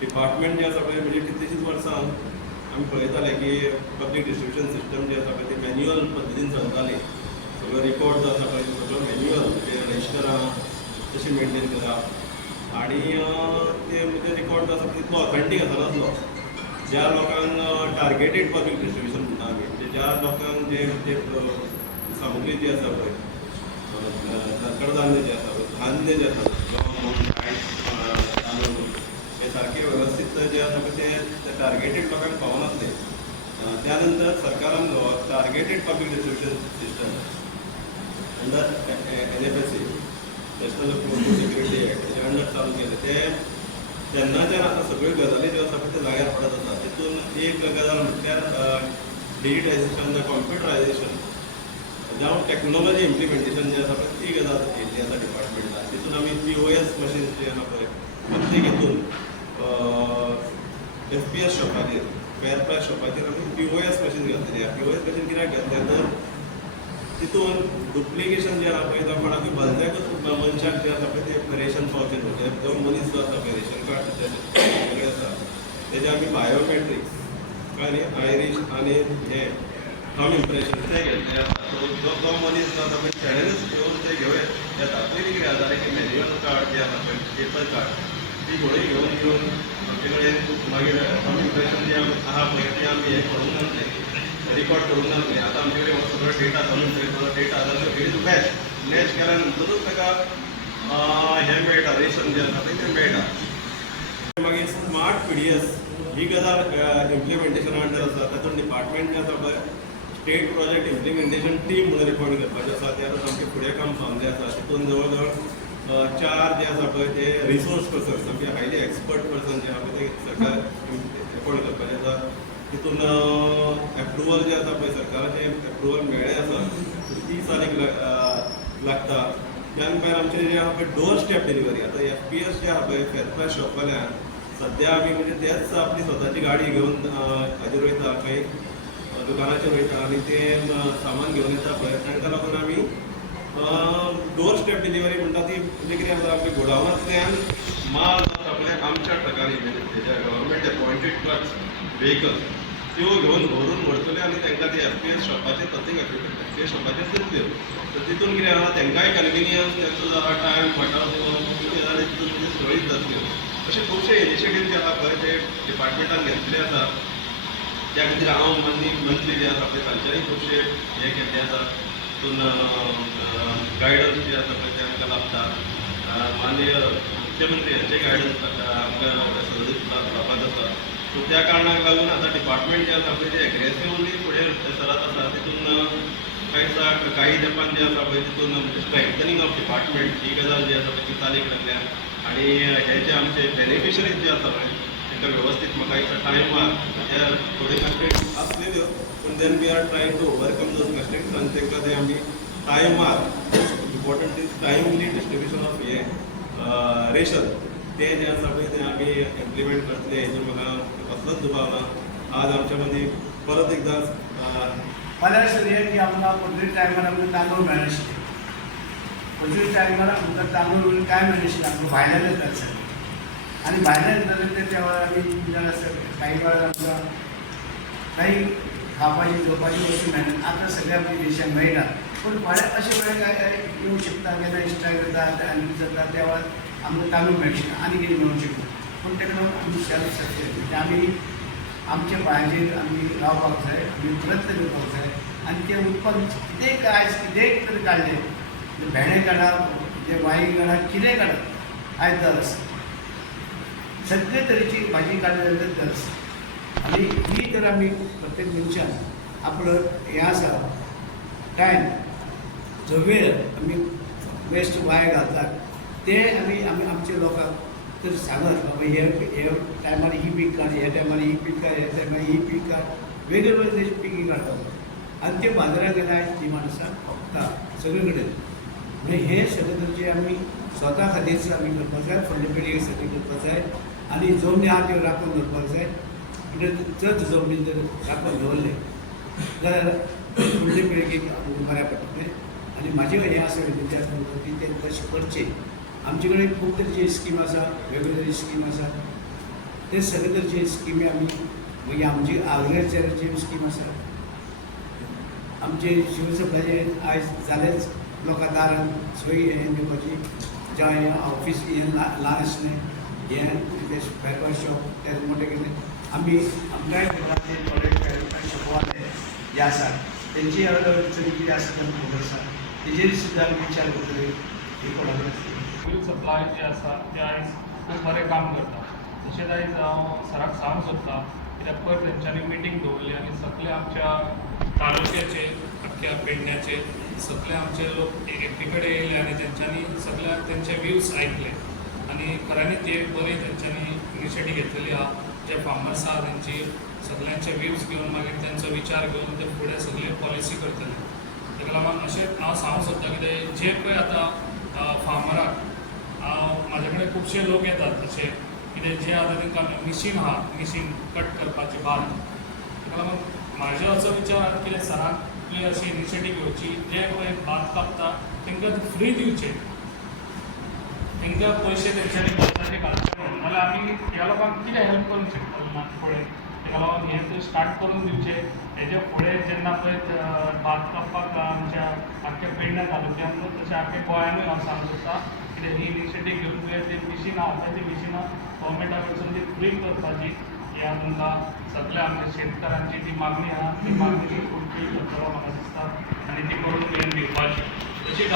Department जे आसा पळय म्हणजे कितलीशींच वर्सां आमी पळयताले की पब्लीक डिस्ट्रिब्युशन सिस्टम जे आसा पळय ती मॅन्युअल पद्दतीन चलताली. सगळो रिकॉर्ड जो आसा पळय तो सगळो मॅन्युअल म्हणजे रजिस्टरां कशी मेंटेन करप आनी ते म्हणजे रिकॉर्ड जो आसा पळय तितलो ऑथेंटीक आसनासलो. ज्या लोकांक टार्गेटेड पब्लीक डिस्ट्रिब्युशन म्हणटा आमी म्हणजे ज्या लोकांक जे सामुग्री जी आसा पळय कडधान्य जे आसा पळय धान्य जे आसा गंव तांदूळ हे सारखे व्यवस्थीत जे आसा पळय ते टार्गेटेड लोकांक पावनासले. त्यानंतर सरकारान targeted public distribution system under NFSA national food security act तेच्या अंडर चालू केले. ते तेन्नाच्यान आतां सगळ्यो गजाली ज्यो आसा पळय त्यो जाग्यार पडत आसा. तितून एक गजाल म्हटल्यार डिजिटायझेशन कॉम्प्युटरायझेशन जावं टॅक्नॉलॉजी इम्प्लिमेंटेशन जे आसा पळय ती गजाल केल्ली आसा डिपार्टमेंटान. तितून आमी POS मशीन्स जे आसा पळय प्रत्येक हितून FPS शॉपाचेर फेअर प्रायस शॉपाचेर आमी POS मशीन घातलेली आहा. POS मशीन कित्याक घातलें तर तितून डुप्लिकेशन जे आसा पळय तो कोणाकूय भलत्याकूच मनशाक जे आसा पळय ते रेशन पावचें न्हू. जो मनीस जो आसा पळय रेशन कार्ड वेगळें आसा तेजे आमी बायोमेट्रिक्स कळ्ळें न्ही आयरीश आनी हे थंब इम्प्रेशन ते घेतले आसा. जो मनीस जो आसा पळय तेणेनच येवन ते घेवन येता. पयलीं कितें जातालें की मॅन्युअल कार्ड जे आसा पळय पेपर कार्ड ती घोडी घेवन येवन आमचे कडेन मागीर थंब इम्प्रेशन जे आहा पळय ते आमी हे करूंक नासले रिकॉर्ड करूंक नासले. आतां आमचे कडेन हो सगळो डेटा थंब इम्प्रेशनाचो डेटा आसा तो व्हेरी मॅच केल्या नंतरूच ताका हे मेळटा रेशन जे आसा पळय तें मेळटा. मागीर स्मार्ट PDS ही गजाल इम्प्लिमेंटेशना अंडर आसा. तातूंत डिपार्टमेंट जे आसा पळय स्टेट प्रोजेक्ट इम्प्लिमेंटेशन टीम म्हणून रिकॉर्ड करपाचें आसा. ते आतां सामकें फुडें काम पावलें आसा. तितून जवळ जवळ 4 जे आसा पळय ते रिसोर्स पर्सन सामके हायली एक्सपर्ट पर्सन जे आसा पळय ते सरकार रिकॉर्ड करपाचें आसा. तितून एप्रुवल जे आसा पळय सरकाराचें एप्रुवल मेळ्ळें आसा 30 तारीख लागता. त्यान भायर आमचे जे आहा पळय डोर स्टेप डिलिव्हरी आतां FPS जे आहा पळय फेअर प्रायस शॉपवाल्यान सद्या आमी म्हणजे तेच आपली स्वताची गाडी घेवन हाजेर वयता खंय दुकानाचेर वयता आनी ते सामान घेवन येता पळय तांकां लागून आमी डोर स्टेप डिलिव्हरी म्हणटा ती म्हणजे कितें जाता आमच्या गोडावनांतल्यान माल जो आसा पळय आमच्या ट्रकांनी म्हणजे तेज्या गव्हर्मेंट अपॉयंटेड ट्रक्स व्हेकल्स त्यो घेवन व्हरून व्हरतले आनी तांकां ते FPS शॉपाचेर प्रत्येक FPS शॉपाचेर दितल्यो. तर तितून कितें जाता तेंकांय कन्विनियन्स तेंचो जो टायम फटावो जाल्यार तितून म्हणजे सुरळीत जातल्यो. अशे खुबशे इनिशिएटीव जे आसा पळय ते डिपार्टमेंटान घेतले आसा. त्या खातीर हांव मंथली जे आसा पळय तांच्यानी खुबशे हे केल्ले आसा. तितून गायडन्स जे आसा पळय ते आमकां लाभता. माननीय मुख्यमंत्री हांचे गायडन्स आमकां सदीत लाभत आसा. सो त्या कारणाक लागून आतां डिपार्टमेंट जे आसा पळय ते एग्रेसिवली फुडें सरत आसा. तितून काही तेंपान जे आसा पळय तितून स्ट्रेंथनिंग ऑफ डिपार्टमेंट ही गजाल जी आसा ती चालीक लागल्या. आनी हे जे आमचे बेनिफिशरीज जे आसा पळय तांकां वेवस्थीत म्हाका दिसता टायमार त्या थोडे कन्स्ट्रेंट्स आसलेल्यो पूण then we are trying to overcome those constraints आनी तांकां ते आमी टायमार important is timely distribution of हे रेशन ते जे आसा पळय ते आमी इम्प्लिमेंट करतले हेजेर म्हाका कसलोच दुबाव ना. आज आमच्या मदीं परत एकदां मला असं हे की आमकां पंचवीस टायमार आमकां तांदूळ मेळनाशिल्ले. 25 टायमार आमकां तांदूळ काय मेळनाशिल्ले आमकां भायल्यान येतात सगळे आनी भायल्यान येताले त्या वेळार आमी काही वेळार आमकां काही खावपाची झोपाची वस्तू मेळना. आतां सगळ्या आमची देशाक मेळटा पूण थोड्या अशे वेळार काय येवं शकता केन्ना स्ट्रायक जाता आनी जाता त्या वेळार आमकां तांदूळ मेळचें आनी कितें मेळूंक शकता. पूण तेका लागून आमी सेल्फ सस्टेन म्हणजे आमी आमच्या पांयाचेर आमी रावपाक जाय. आमी प्रयत्न करपाक जाय आनी तें उत्पन्न कितेंय आयज कितेंय तरी काडलें भेंडे काडप जे वांयगी काडप कितेंय काडप आयज दर आसा. सगळे तरेची भाजी काडली जाल्यार दर आसा. आनी ही जर आमी प्रत्येक मनशान आपलो हें आसा टायम जो वेळ आमी वेस्ट वाया घालतात ते आमी आमच्या लोकांक तर सांगत बाबा हे टायमार ही पीक काड ह्या टायमार ही पीक काड ह्या टायमार ही पीक काड वेगळे वेगळे पिकी काडपाक आनी ते बाजाराक गेले आयज डिमांड आसा फकता सगळे कडेन. म्हणजे हे सगळे तरेचे आमी स्वता खातीर आमी करपाक जाय. फुडले पिळगेक खातीर करपाक जाय आनी जमनी आहा त्यो राखून दवरपाक जाय. कित्याक चड जमनी जर राखून दवरले जाल्यार फुडले पिळगेक आमकां बऱ्या पडटलें. आनी म्हाजें हें आसा विद्यार्थी आसा की ते तशें करचें. आमचे कडेन खूब तरेची स्कीम आसा वेगवेगळी स्कीम आसा ते सगळे तर जे स्किमी आमी मागीर आमची एग्रीकल्चराची स्कीम आसा आमचे शिवसप्लायचे आयज जालेच लोकां दारान सोयी हें दिवपाची जावं ऑफीस हें ल्हान आसलें हें कितें फेरफार शॉप ते मोठे कितें आमी आमकांय घरांतले थोडे फेरफार शॉपावाले जे आसा तेंची चली कितें आसा तें खबर आसा तेजेर सुद्दां आमी विचार करतले ही कोणाकडे आसतली सिवील सप्लाय जे आसा ते आयज खूब बरें काम करता तशेंच आयज हांव सराक सांगूंक सोदतां कित्याक पयर तेंच्यांनी मिटींग दवरली आनी सगळे आमच्या तालुक्याचे अख्ख्या पेडण्याचे सगळे आमचे लोक एके कडेन येयले आनी तेंच्यांनी सगळ्यांक तेंचे व्ह्यूज ऐकले आनी खऱ्यांनीच एक बरी तेंच्यांनी इनिशिएटीव घेतलेली आहा जे फार्मर्स आहा तेंची सगळ्यांचे व्ह्यूज घेवन मागीर तेंचो विचार घेवन ते फुडें सगळे पॉलिसी करतले ताका लागून अशें हांव सांगूंक सोदतां कितें जे पळय आतां फार्मराक म्हाजे कडेन खुबशे लोक येतात अशे कितें जे आतां तांकां मिशीन आहा मिशीन कट करपाची भात ताका लागून म्हाजो असो विचार आसा कितें सरांतली अशी इनिशिएटीव घेवची जे पळय भात कापता तांकां फ्री दिवचे तांकां पयशे तेंच्यांनी खर्चाचे घालचे म्हणून नाल्यार आमी ह्या लोकांक कितें हेल्प करूंक शकतले ना फुडें ताका लागून हें तर स्टार्ट करून दिवचे हेजे फुडें जेन्ना पळय भात कापपाक आमच्या आख्ख्या पेडण्या तालुक्यांत तशें आख्ख्या गोंयानूय हांव सांगूंक सोदतां कितें ही इनिशिएटीव घेवन तुवें ती मिशीनां आसा ती मिशीनां गव्हर्मेंटा कडसून ती फ्री करपाची ही आमकां सगळ्या आमच्या शेतकारांची ती मागणी आहा ती मागणी फुलफील करतलो म्हाका दिसता आनी ती करून तुवें दिवपाची तशीच